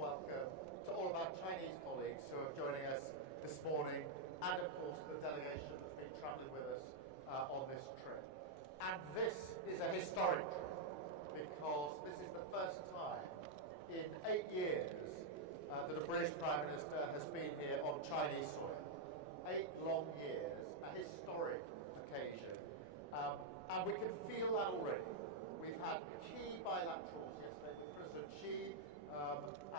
welcome to all of our Chinese colleagues who are joining us this morning, and of course the delegation that's been travelling with us on this trip. And this is a historic trip because this is the first time in 8 years that a British Prime Minister has been here on Chinese soil. 8 long years, a historic occasion. And we can feel that already. We've had key bilaterals yesterday with President Xi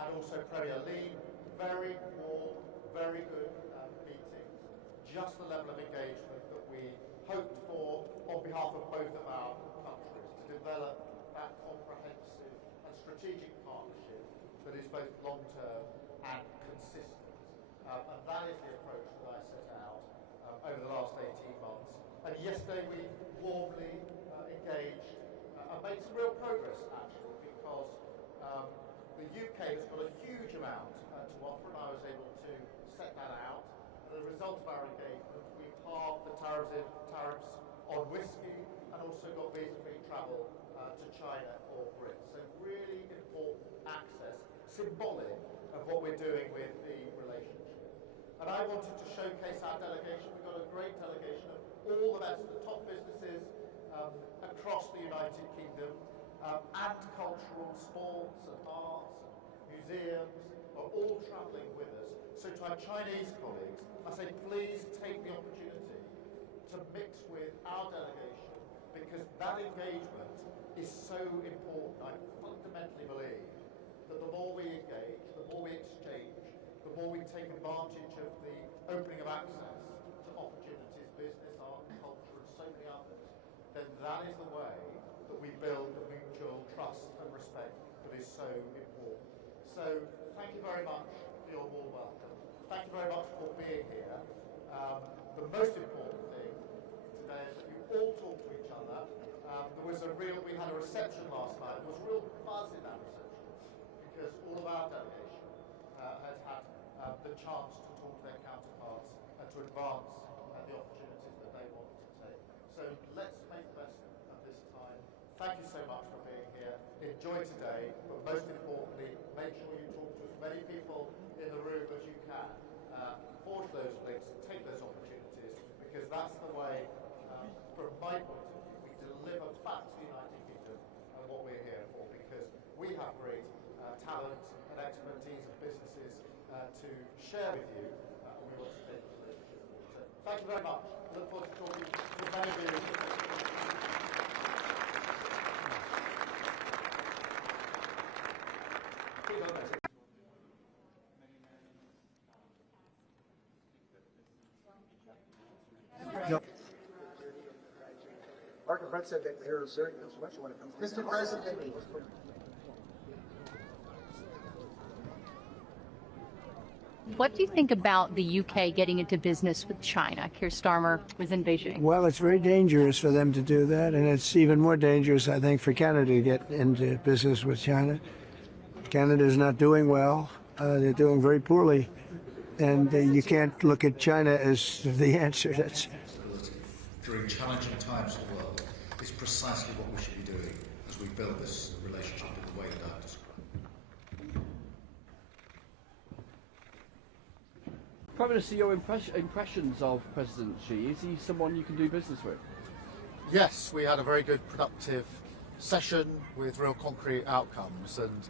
and also Premier Li. Very warm, very good meetings. Just the level of engagement that we hoped for on behalf of both of our countries to develop that comprehensive and strategic partnership that is both long-term and consistent. And that is the approach that I set out over the last 18 months. And yesterday we warmly engaged and made some real progress actually, because the UK has got a huge amount to offer, and I was able to set that out. And as a result of our engagement, we've halved the tariffs on whiskey and also got visa-free travel to China for Brits. So really important access, symbolic of what we're doing with the relationship. And I wanted to showcase our delegation. We've got a great delegation of all the best, the top businesses across the United Kingdom, and cultural, sports and arts and museums are all travelling with us. So to our Chinese colleagues, I say please take the opportunity to mix with our delegation, because that engagement is so important. I fundamentally believe that the more we engage, the more we exchange, the more we take advantage of the opening of access to opportunities, business, art, culture and so many others, then that is the way that we build the mutual trust and respect that is so important. So thank you very much for your warm welcome. Thank you very much for being here. The most important thing today is that you all talk to each other. We had a reception last night. There was a real buzz in that reception because all of our delegation has had the chance to talk to their counterparts and to advance the opportunities that they want to take. So let's make the best of this time. Thank you so much for being here. Enjoy today, but most importantly, make sure you talk to as many people in the room as you can. Forge those links, take those opportunities, because that's the way, from my point of view, we deliver back to the United Kingdom and what we're here for, because we have great talent and expertise and businesses to share with you, and we want to take the relationship forward. So thank you very much. I look forward to talking to many of you. Mark and Brett said that they're very influential when it comes to Mr. President. What do you think about the UK getting into business with China? Keir Starmer was in Beijing. Well, it's very dangerous for them to do that, and it's even more dangerous, I think, for Canada to get into business with China. Canada is not doing well. They're doing very poorly, and you can't look at China as the answer. That's during challenging times of the world is precisely what we should be doing as we build this relationship in the way that I've described. Prime Minister, your impressions of President Xi, is he someone you can do business with? Yes, we had a very good, productive session with real concrete outcomes, and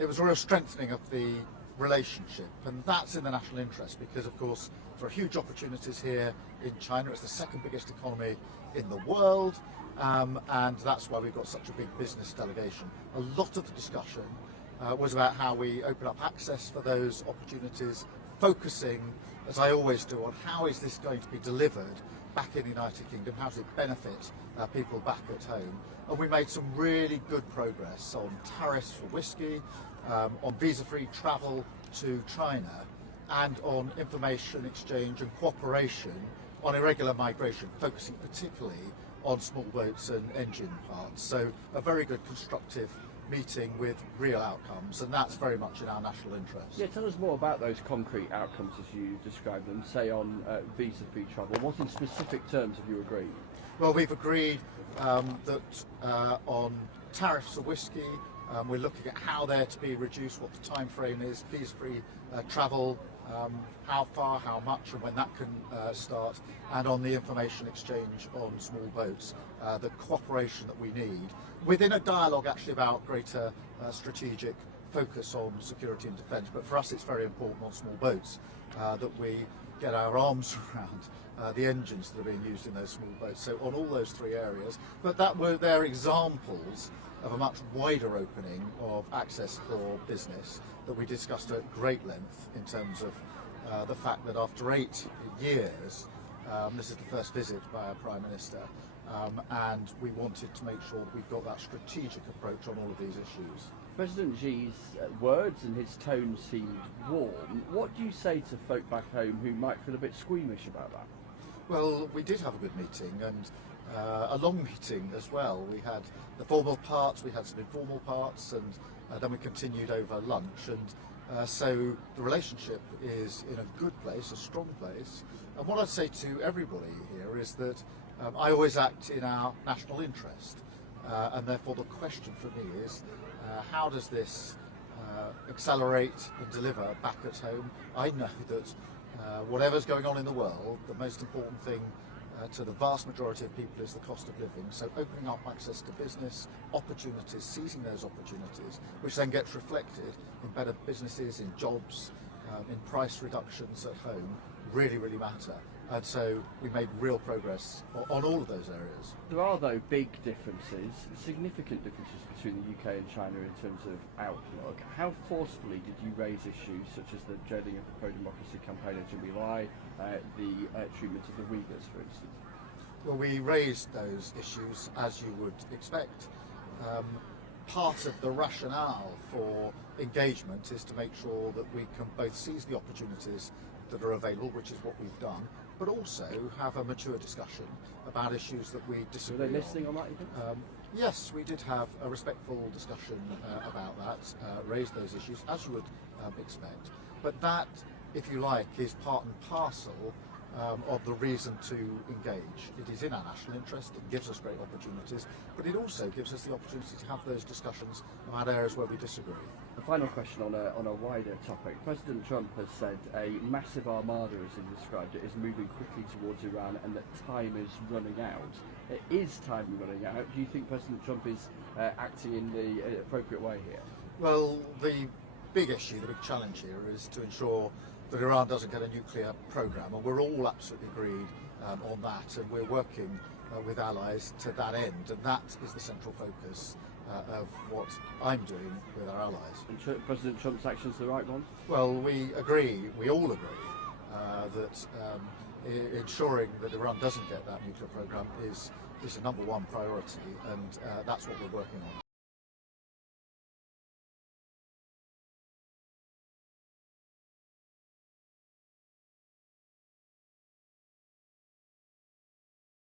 it was a real strengthening of the relationship, and that's in the national interest because, of course, there are huge opportunities here in China. It's the second biggest economy in the world, and that's why we've got such a big business delegation. A lot of the discussion was about how we open up access for those opportunities, focusing, as I always do, on how is this going to be delivered back in the United Kingdom, how does it benefit people back at home. And we made some really good progress on tariffs for whiskey, on visa-free travel to China, and on information exchange and cooperation on irregular migration, focusing particularly on small boats and engine parts. So a very good constructive meeting with real outcomes, and that's very much in our national interest. Yeah, tell us more about those concrete outcomes as you describe them, say on visa-free travel. What in specific terms have you agreed? Well, we've agreed that on tariffs for whiskey, We're looking at how they're to be reduced, what the time frame is, visa-free travel, how far, how much, and when that can start, and on the information exchange on small boats, the cooperation that we need within a dialogue actually about greater strategic focus on security and defence. But for us it's very important on small boats that we get our arms around the engines that are being used in those small boats. So on all those three areas, but they're examples of a much wider opening of access for business that we discussed at great length in terms of the fact that after 8 years, this is the first visit by our Prime Minister, and we wanted to make sure that we've got that strategic approach on all of these issues. President Xi's words and his tone seemed warm. What do you say to folk back home who might feel a bit squeamish about that? Well, we did have a good meeting, and a long meeting as well. We had the formal parts, we had some informal parts, and then we continued over lunch. And so the relationship is in a good place, a strong place. And what I'd say to everybody here is that I always act in our national interest. And therefore the question for me is, how does this accelerate and deliver back at home? I know that whatever's going on in the world, the most important thing to the vast majority of people is the cost of living. So opening up access to business, opportunities, seizing those opportunities, which then gets reflected in better businesses, in jobs, in price reductions at home, really, really matter. And so we made real progress on all of those areas. There are, though, big differences, significant differences between the UK and China in terms of outlook. How forcefully did you raise issues such as the jailing of the pro-democracy campaigner Jimmy Lai, the treatment of the Uyghurs, for instance? Well, we raised those issues as you would expect. Part of the rationale for engagement is to make sure that we can both seize the opportunities that are available, which is what we've done, but also have a mature discussion about issues that we disagree on. Were they listening on that, you think? Yes, we did have a respectful discussion about that, raised those issues, as you would expect. But that, if you like, is part and parcel of the reason to engage. It is in our national interest, it gives us great opportunities, but it also gives us the opportunity to have those discussions about areas where we disagree. A final question on a wider topic. President Trump has said a massive armada, as he described it, is moving quickly towards Iran and that time is running out. Is time running out? Do you think President Trump is acting in the appropriate way here? Well, the big issue, the big challenge here is to ensure that Iran doesn't get a nuclear program, and we're all absolutely agreed on that, and we're working with allies to that end, and that is the central focus of what I'm doing with our allies. And President Trump's actions the right ones? Well, we all agree that ensuring that Iran doesn't get that nuclear program is the number one priority, and that's what we're working on.